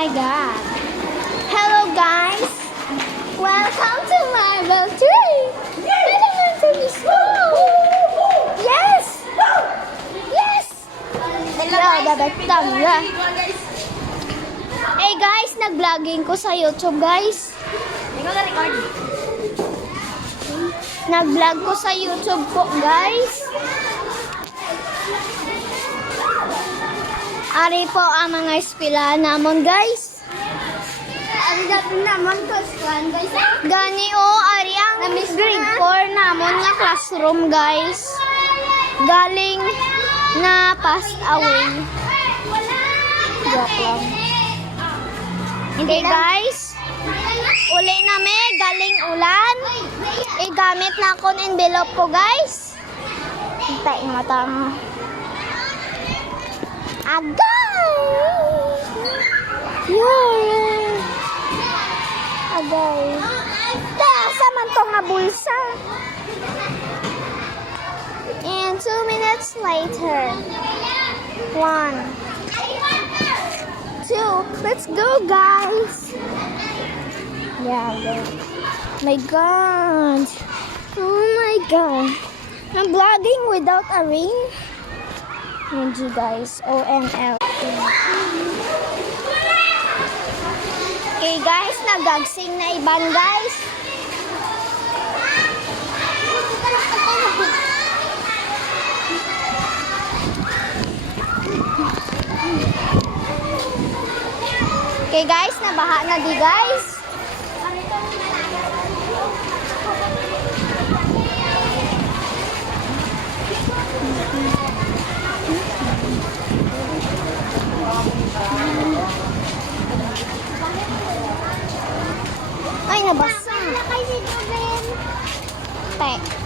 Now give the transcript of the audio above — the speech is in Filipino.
my God. Hello guys. Welcome to Marble Tree. Elementary school. Yes. Yes. Hello, dadatang ya. Hey guys, nag-vlogging ko sa YouTube guys. Nag-vlog ko sa YouTube ko guys. Ari po ang mga eskwela namon guys. Ari dapat naman ko eskwela guys. Gani o ari ang grade 4 namon nga classroom guys. Galing na passed away. Joke lang. Okay guys. Uli na me, galing ulan. Igamit na akong envelope ko guys. Hintay nga tama. Agay! Yeah! Agay. Tasa man to nga bulsa. And 2 minutes later. 1, 2. Let's go, guys. Yeah, go. My God. Oh my God. I'm vlogging without a ring. NG guys, OML. Okay guys, nagagsing na iban guys. Okay guys, nabaha na di guys. Ay, nabasa. Te.